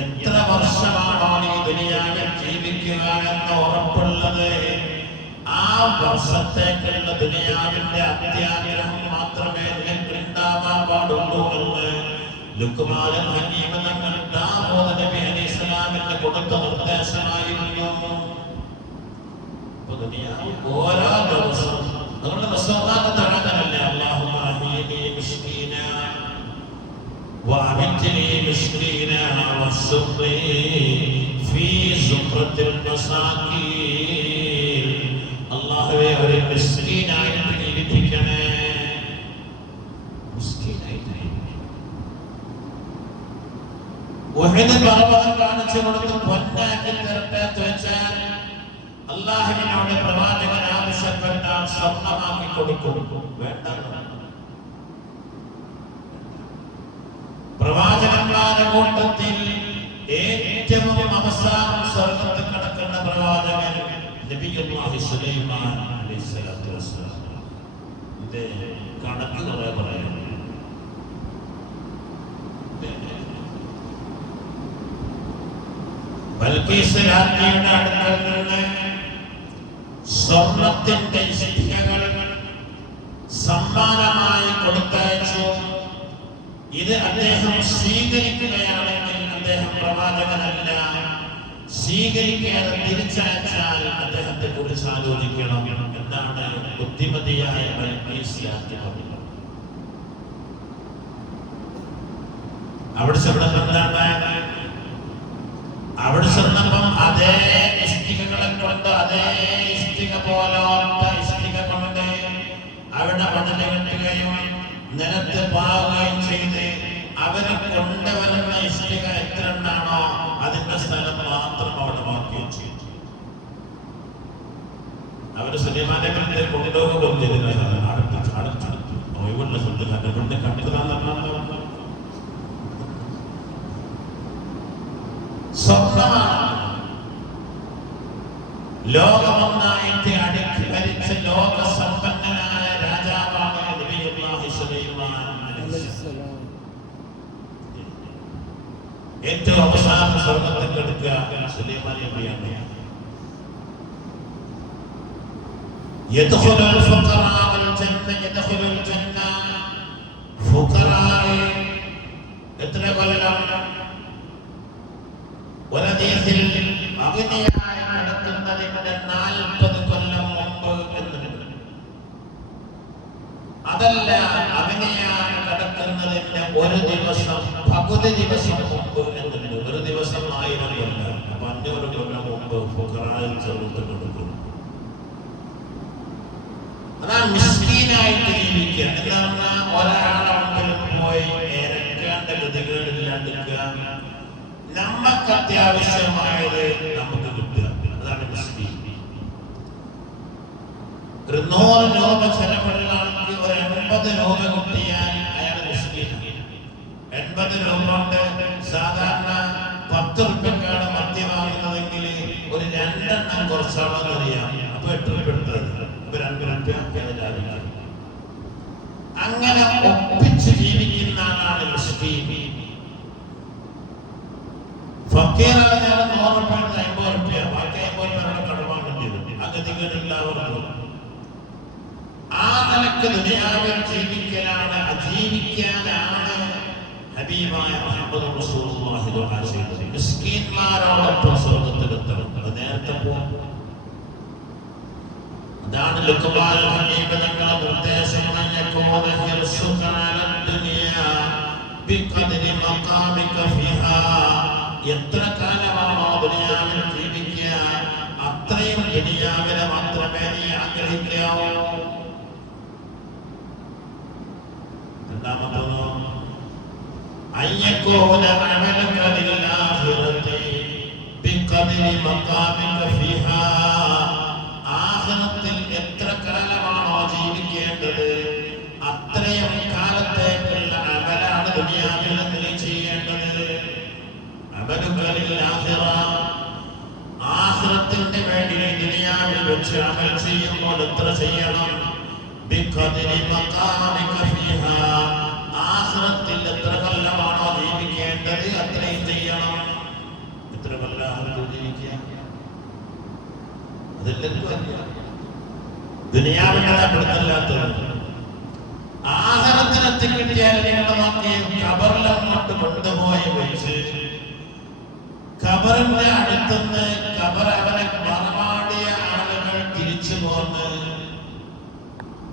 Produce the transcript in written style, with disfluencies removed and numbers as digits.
എത്ര വർഷമാണോ ഈ ദുനിയാവിൽ ജീവിക്കുക എന്ന് ഉറപ്പുള്ളത്, ആ വർഷത്തേക്കുള്ള ദുനിയാവിന്റെ അത്യാഗ്രഹം മാത്രമേ നിങ്ങൾക്ക് ഉണ്ടാവാൻ പാടുള്ളൂ എന്ന് ലുക്മാനുൽ ഹകീം തങ്ങൾ ദാവൂദ് നബി അലൈഹിസ്സലാമിന്റെ കൊടുത്ത നിർദ്ദേശമായിരുന്നു. ഓരോ ദിവസവും നമ്മുടെ റസൂലുള്ളാഹി തആലയല്ലേ അല്ലാഹുമ്മ അഹ്യിനി മിസ്കീന വഅമിത്നി മിസ്കീന വസ്സുഖി ഫീ സുഖ്റത്തിൽ മസാകീൻ. അല്ലാഹുവേ ഒരു മിസ്കീനായിട്ട് ജീവിപ്പിക്കണേ. ഉഹദ് പർവ്വതം കാണിച്ചു കൊടുത്ത് പൊന്നാക്കി തരട്ടെ വെച്ചാൽ അല്ലാഹുവിനോട് പ്രവാചകൻ ആവശ്യപ്പെട്ടാൽ സ്വർണ്ണമാക്കി കൊടുക്കും. വേണ്ട, പ്രവാചകന്മാരുടെ കൂട്ടത്തിൽ ഏറ്റവും അവസാനം സ്വർഗ്ഗത്തിൽ കിടക്കുന്ന പ്രവാചകൻ നബിയുല്ലാഹി സുലൈമാൻ അലൈഹിസ്സലാത്തു വസ്സലാം. ഇത് കണക്ക് കുറെ പറയുന്നു. ബൽക്കീസ് രാജ്ഞിയുടെ അടുക്കൽ നിന്ന് സ്വർണത്തിന്റെ ഇഷ്ടികകൾ സമ്മാനമായി കൊടുത്തയച്ചു. ഇത് അദ്ദേഹം സ്വീകരിക്കുകയാണെങ്കിൽ അദ്ദേഹം പ്രവാചകനല്ല, സ്വീകരിക്കാതെ തിരിച്ചയച്ചാൽ അദ്ദേഹത്തെ കുറിച്ച് ആലോചിക്കണം എന്നാണ് ബുദ്ധിമതിയായ ബൽക്കീസ് രാജ്ഞി പറഞ്ഞത്. അവിടെ ചെന്നപ്പോൾ അവിടെ ചെന്നപ്പം അതേ ഇഷ്ടികകളെ കൊണ്ട്, അതേ ഇഷ്ടിക പോലത്തെ ഇഷ്ടിക കൊണ്ട് അവിടെ മണല് കെട്ടുകയും നിലത്ത് പാവുകയും ചെയ്ത് അവര് കൊണ്ടുവരുന്ന ഇഷ്ടിക എത്ര എണ്ണാണോ അതിന്റെ സ്ഥലം മാത്രം അവിടെ മാറ്റി വെച്ചു. അവര് സുലൈമാനെ കൊണ്ടുപോകുമ്പോൾ അടച്ചെടുത്തു. ഒഴിവുള്ള സ്വന്തം കൊണ്ട് കണ്ടു സ്വപ്നമാണ്. ലോകമൊന്നായിട്ട് അടുക്കി ഭരിച്ച ലോകസമ്പന്നനായ രാജാവാണ് നബിയുല്ലാഹി സുലൈമാൻ അലൈഹിസ്സലാം. ഏറ്റവും അവസാനം സ്വർഗ്ഗത്തിൽ കിടക്കുക സുലൈമാൻ നബിയാണ്. യദ്ഖുലുൽ ഫുഖറാഉൽ ജന്ന, യദ്ഖുലുൽ ജന്ന. ഫുഖറാ എത്ര കൊല്ലം ഒരദീസിൽ അഗ്നിയായ നടക്കുന്നതിന്റെ 40 കൊല്ലം മുമ്പ് എന്നുണ്ട്. അതല്ല, അഗ്നിയായ നടക്കുന്നതിന്റെ ഒരു ദിവസം പകുതി ദിവസം മുമ്പ് എന്നുണ്ട്. ഒരു ദിവസം 1000 കൊല്ലം, അപ്പൊ 500 കൊല്ലം മുമ്പ് ഫുഖറായിൽ ചെറുത്ത് കൊടുക്കും. അതാ മിസ്കീനായിട്ട് ജീവിക്കുക. എന്താ ഒരാളെ മുമ്പിൽ പോയി ഇരക്കേണ്ട ഗതികേടില്ലാണ്ടിരിക്കുക, നമുക്ക് അത്യാവശ്യമായത് നമുക്ക് കിട്ടുക. അതാണ് മിസ്കീൻ. 100 രൂപ ചെലവുള്ളാണെങ്കിൽ ഒരു 80 രൂപ കിട്ടിയാൽ അയാൾ മിസ്കീനാണ്. 80 രൂപ കൊണ്ട് സാധാരണ 10 രൂപക്കാണ് മദ്യം വാങ്ങുന്നതെങ്കിൽ ഒരു 2 എണ്ണം കുറച്ചാണെന്ന് അറിയാം. അപ്പൊ 8 രൂപ എടുത്തത്, അപ്പൊ 2 രൂപ. അങ്ങനെ ഒപ്പിച്ച് ജീവിക്കുന്ന ആളാണ് മിസ്കീൻ. ഫക്കീറായ 100 രൂപ 50 രൂപ, ബാക്കി 50 രൂപ കടമാക്കേണ്ടത് അഗതികളില്ലാവർക്കും. ആ നിലക്ക് ദുനിയാവിൽ ജീവിക്കലാണ്, ജീവിക്കാനാണ് ഹബീബായ മുഹമ്മദ് റസൂലുള്ളാഹി ദുആ ചെയ്തത്. മിസ്കീന്മാരോടൊപ്പം സ്വർഗ്ഗത്തിലെത്തണം. അത് നേരത്തെ പോകും. അതാണ് ലുക്മാനുൽ ഹകീം തങ്ങളുടെ നിർദ്ദേശം. എത്ര കാലമാണോ ദുനിയാവിൽ ജീവിക്കുക അത്രയും ദുനിയാവിനെ മാത്രമേ നീ ആഗ്രഹിക്കാവൂ. രണ്ടാമത്തതോ അയ്യകൂന അമലക ലില്ലാഹിറതി ബിഖദ്രി മഖാമിക ഫിഹാ. ആഖിറത്തിൽ എത്ര കാലമാണോ ജീവിക്കേണ്ടത് അത്രയും കാലത്തേക്കുള്ള അമലാണ് ദുനിയാവിൽ നീ ചെയ്യേണ്ടത്. ആഖിറത്തിന്റെ വേണ്ടി ദുനിയാവിൽ വെച്ച് അമൽ ചെയ്യുമ്പോൾ എത്ര ചെയ്യണം? ആഖിറത്തിൽ എത്ര കൊല്ലമാണോ ജീവിക്കേണ്ടത് അത്രയും ചെയ്യണം. കൊല്ലം ജീവിക്കുക. അതെല്ലാവർക്കും അറിയാം. ദുനിയാവിനെ പെടുത്തല്ലാത്തത് ആഹാരത്തിനെത്തി കിട്ടിയാൽ നിങ്ങൾ നോക്കി ഖബറിൽ അങ്ങോട്ട് കൊണ്ടുപോയി വെച്ച് ഖബറിന്റെ അടുത്ത